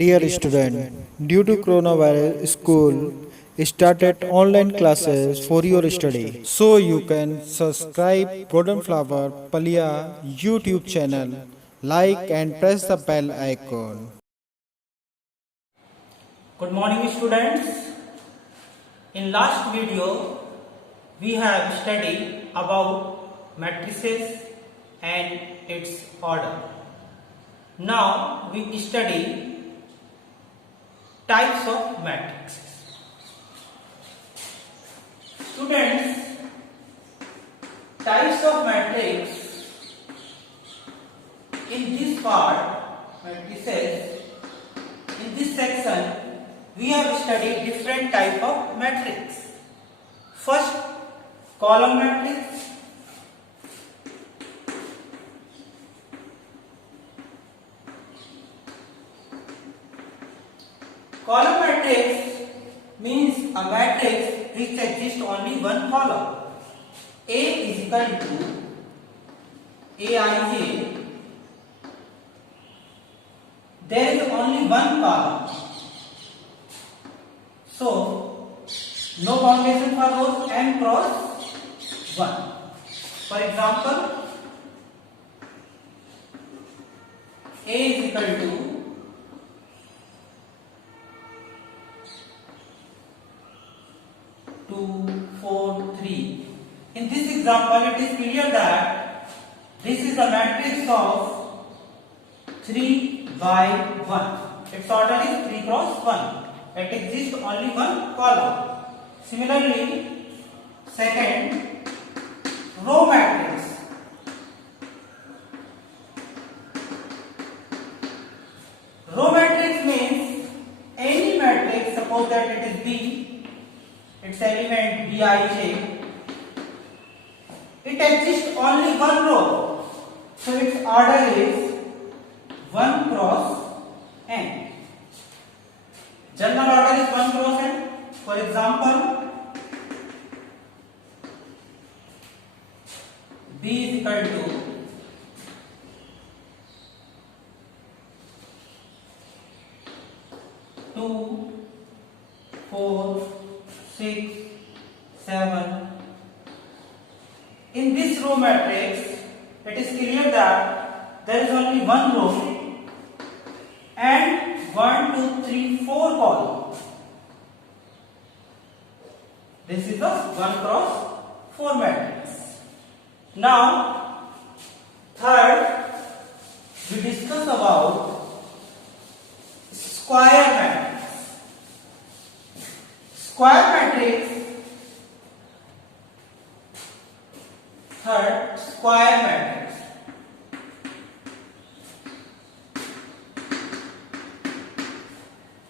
Dear student, due to coronavirus, school started online classes for your study. So you can subscribe Golden Flower Palia YouTube channel, like and press the bell icon. Good morning students. In last video we have studied about matrices and its order. Now we study types of matrices. Students, types of matrix in this part, matrices, in this section we have studied different type of matrix. First, column matrix. Column matrix means a matrix which exists only one column. A is equal to Aij. There is only one column. So, no combination for rows n cross 1. For example, A is equal to 2, 4, 3. In this example, it is clear that this is a matrix of 3 by 1. Its order is 3 cross 1. It exists only one column. Similarly, second, row matrix. Row matrix means any matrix, suppose that it is B, its element Bij, it exists only one row, so its order is 1 cross n. General order is 1 cross n. For example, B is equal to 2, 4, 6, 7. In this row matrix, it is clear that there is only one row and 1, 2, 3, 4 columns. This is the 1 cross 4 matrix. Now, third, we discuss about square matrix. Square matrix, third, square matrix.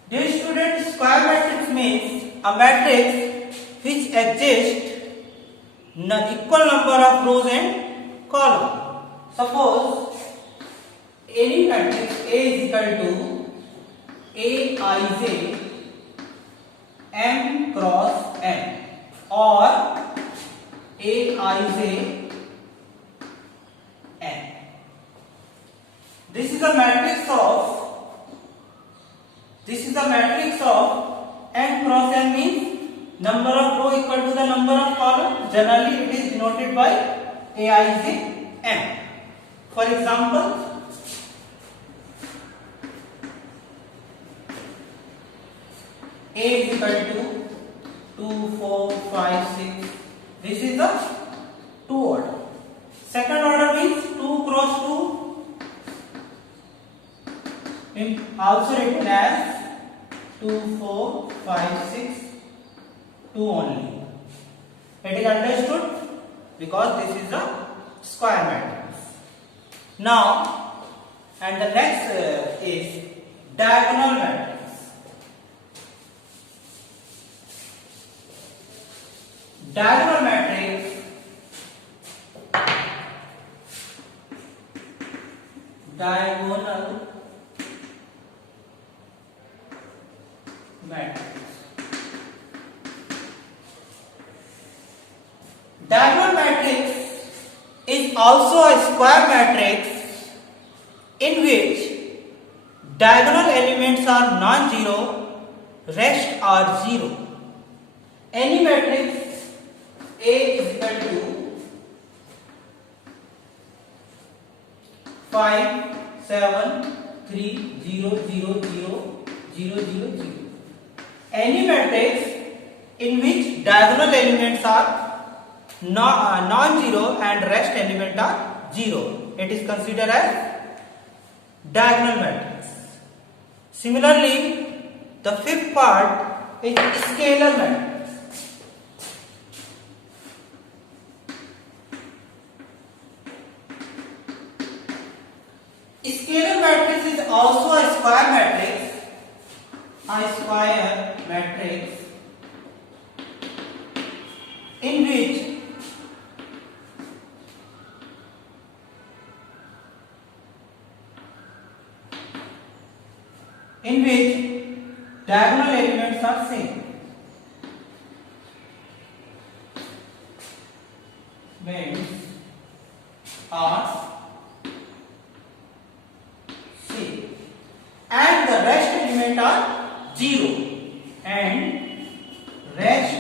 Dear students, square matrix means a matrix which exists equal number of rows and columns. Suppose any matrix A is equal to Aij m cross n or Aij n. This is a matrix of n cross n means number of row equal to the number of column. Generally it is denoted by Aij m. For example, A is equal to 2, 4, 5, 6. This is the 2 order. Second order means 2 cross 2. Also written as 2, 4, 5, 6, 2 only. It is understood because this is the square matrix. Now, and the next is diagonal matrix. Diagonal matrix Diagonal matrix is also a square matrix in which diagonal elements are non-zero, rest are zero. Any matrix A is equal to 5, 7, 3, 0, 0, 0, 0, 0, 0. Any matrix in which diagonal elements are non-zero and rest element are zero, it is considered as diagonal matrix. Similarly, the fifth part is scalar matrix. Scalar matrix is also a square matrix. A square matrix in which diagonal elements are same. Means are same, and the rest element are zero, and rest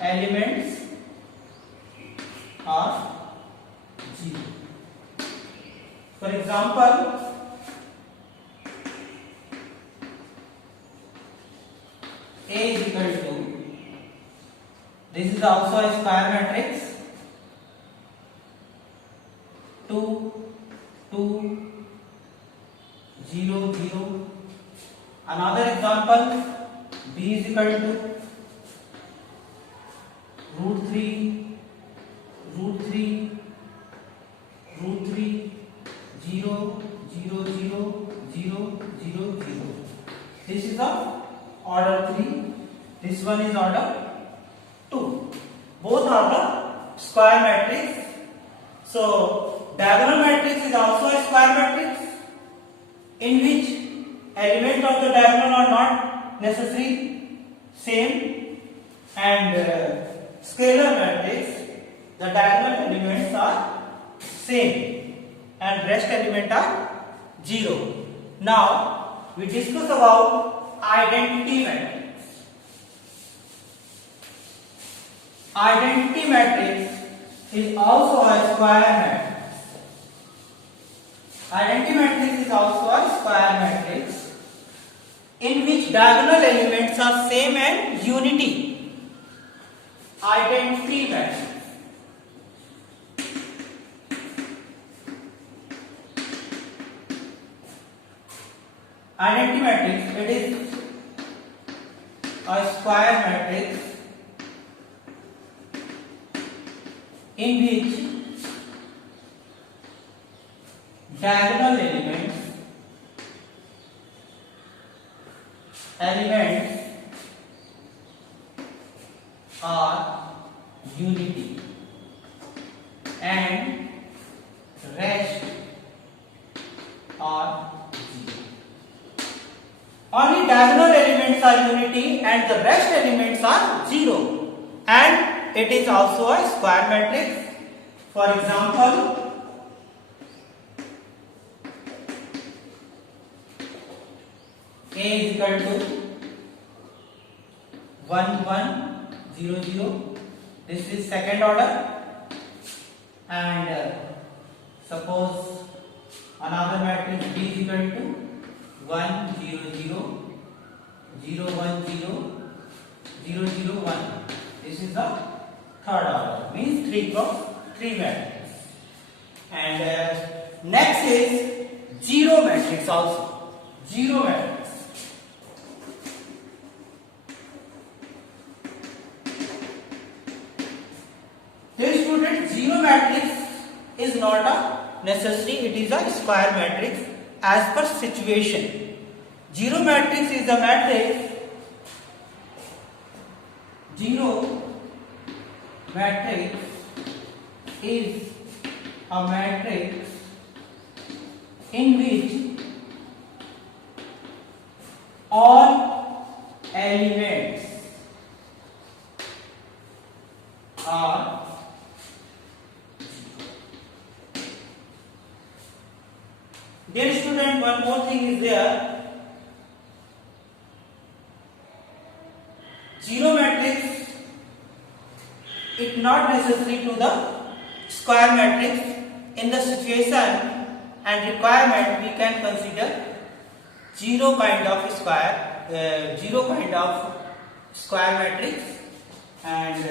elements are zero. For example, A is equal to, this is also a square matrix, 2, 2, 0, 0. Another example, B is equal to root 3, root 3, root 3, 0, 0, 0, 0, 0, 0. This is of order 3. This one is order 2. Both are the square matrix. So, diagonal matrix is also a square matrix in which elements of the diagonal are not necessarily same, and scalar matrix, the diagonal elements are same and rest element are zero. Now we discuss about identity matrix. Identity matrix is also a square matrix. Identity matrix is also a square matrix in which diagonal elements are same and unity. Identity matrix. Identity matrix, it is a square matrix in which diagonal elements are unity and rest are zero. Only diagonal elements are unity and the rest elements are zero, and it is also a square matrix. For example, A is equal to 1, 1, 0, 0. This is second order, and suppose another matrix B is equal to 1, 0, 0, 0, 1, 0, 0, 0, 1. This is the third order, means 3 cross 3 matrix. And next is zero matrix also. Zero matrix. Dear student, zero matrix is not a necessary, it is a square matrix as per situation. Zero matrix is a matrix, zero matrix is a matrix in which all elements are dear student, one more thing is there. zero matrix, it not necessary to the square matrix. In the situation and requirement, we can consider zero kind of square matrix, and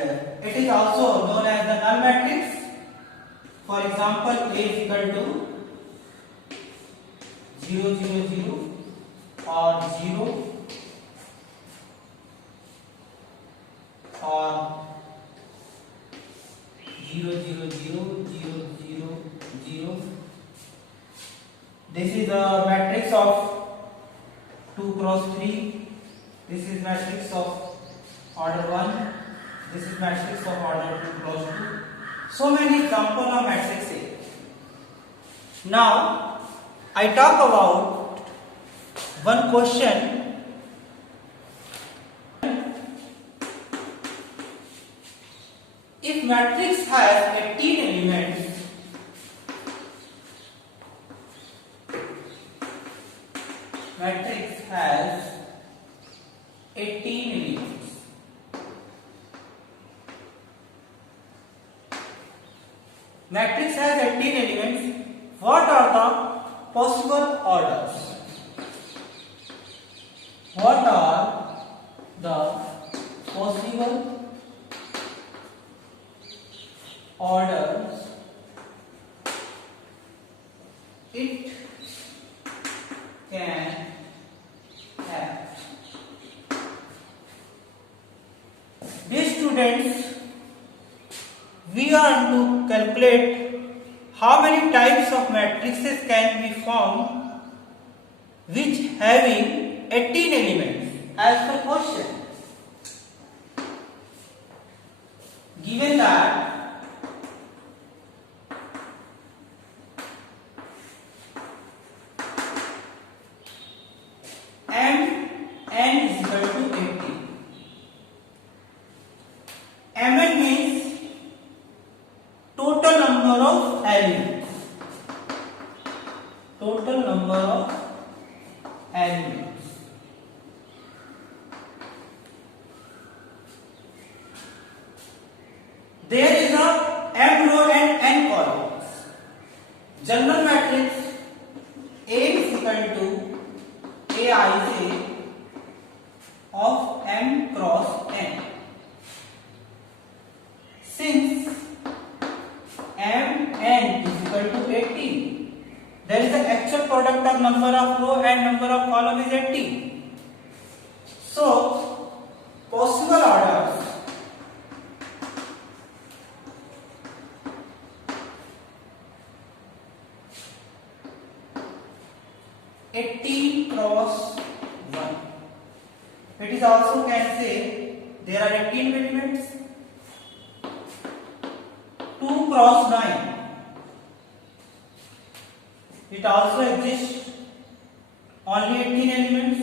it is also known as the null matrix. For example, A is equal to 0 0 0 or 0 or 0 0 0 0 0 0. This is a matrix of 2 cross 3. This is matrix of order 1. This is matrix of order 2 cross 2. So many examples of matrices. Now I talk about one question. If matrix has 18 elements, matrix has 18 elements. Matrix has 18 elements. What are the possible orders? What are the possible orders it can have? Dear students, we are to calculate how many types of matrices can be formed which having 18 elements as per question. Given that n is equal to 18. Mn means total number of elements. Total number of elements. There is a m row and n columns. General matrix A is equal to Aij of m cross n. Since mn is equal to 18, there is the actual product of number of row and number of column is 18. So possible orders cross 1. It is also can say there are 18 elements. 2 cross 9. It also exists only 18 elements.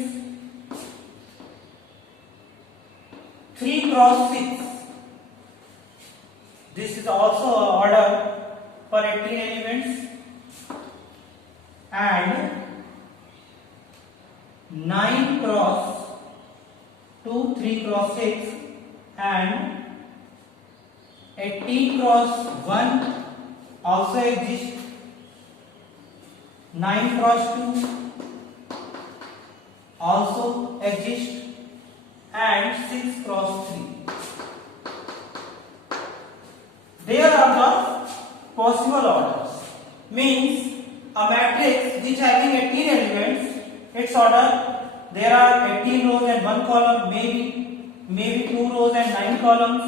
3 cross 6. This is also an order for 18 elements. And 9 cross 2, 3 cross 6 and 18 cross 1 also exists. 9 cross 2 also exists and 6 cross 3. There are the possible orders. Means a matrix which having 18 elements, its order there are 18 rows and 1 column, maybe 2 rows and 9 columns,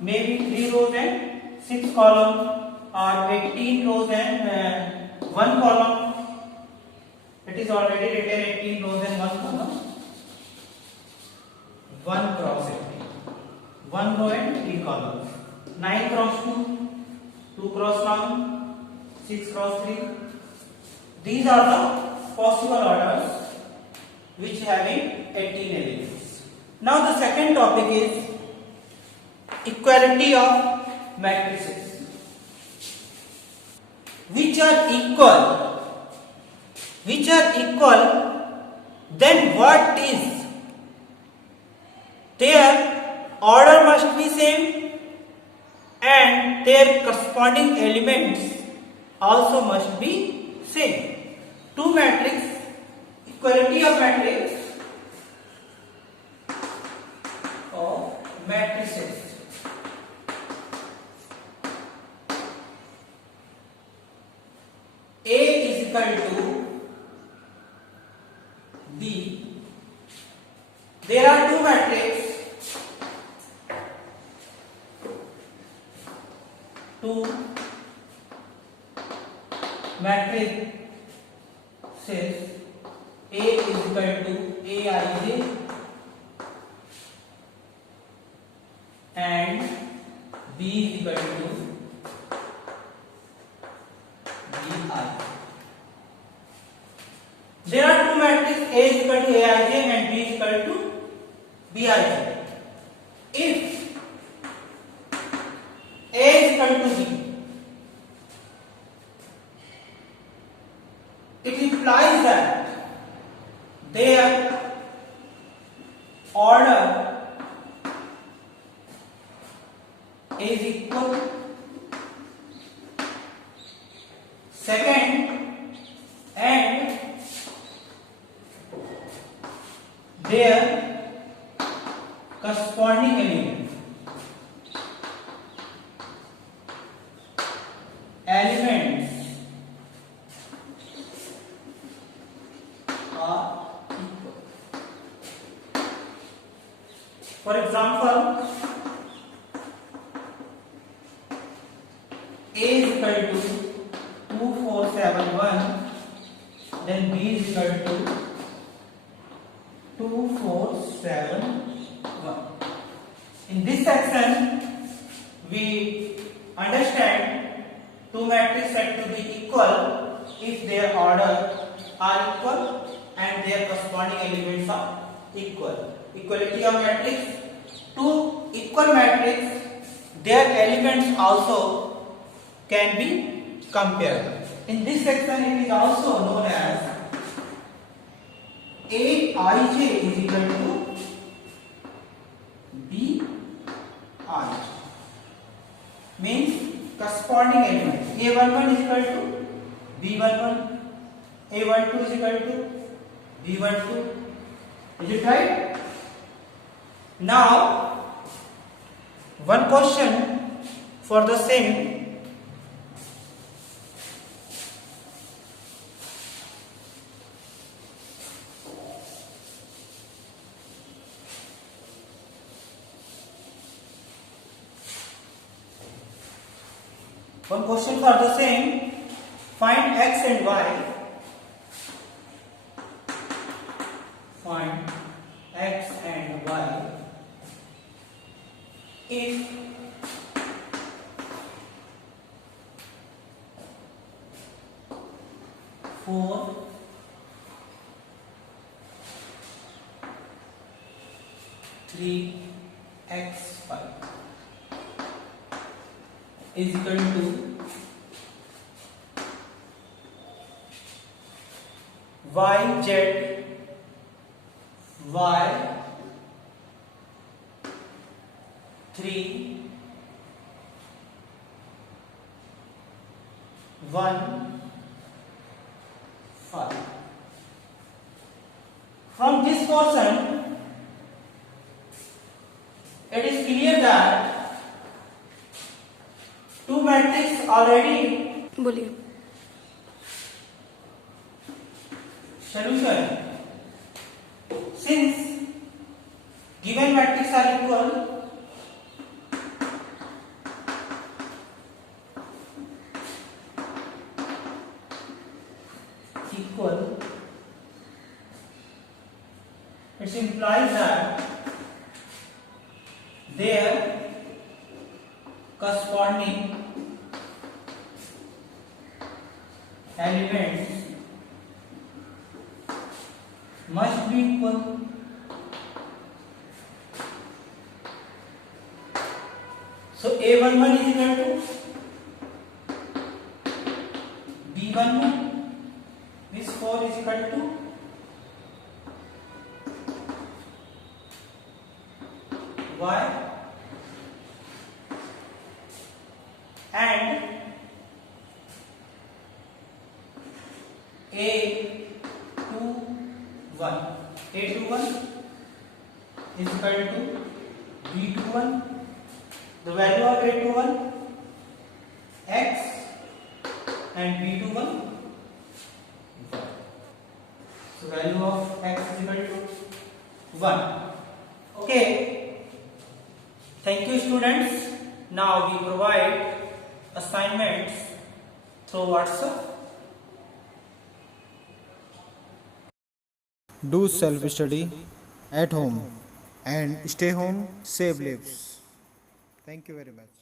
maybe 3 rows and 6 columns, or 18 rows and 1 column. It is already written 18 rows and 1 column. 1 cross 18, 1 row and 3 columns. 9 cross 2, 2 cross 1, 6 cross 3. These are the possible orders which having 18 elements. Now the second topic is equality of matrices. Which are equal, then what is their must be same and their corresponding elements also must be same. Two matrix, equality of matrices. A is equal to B. There are two matrices, two matrices. A is equal to Aij and B is equal to Bi. There are two matrices, A is equal to Aij and B is equal to Bij. If A is equal to B, it implies that their order is equal. Second, and their corresponding elements are equal. For example, A is equal to 2471, then B is equal to 2471. In this section, we understand two matrices said to be equal if their order are equal and their corresponding elements are equal. Equality of matrix. Two equal matrices, their elements also can be compared. In this section, it is also known as Aij is equal to Bij, means corresponding elements. A11 is equal to B11, A12 is equal to B12. Is it right? Now, one question for the same. One question for the same. Find x and y. Find x and y if four three x 5 is equal to y z y 3 1 5. From this portion, it is clear that two matrices already बोलिए solution. Since given matrices are equal, it implies that their corresponding elements must be equal. So A11 is equal to B11, this 4 is equal to y and A21 is equal to B21. The value of A21 x and B21 so value of x is equal to 1. Okay, thank you students. Now we provide assignments through WhatsApp. Do self study at home and stay home, save lives. Thank you very much.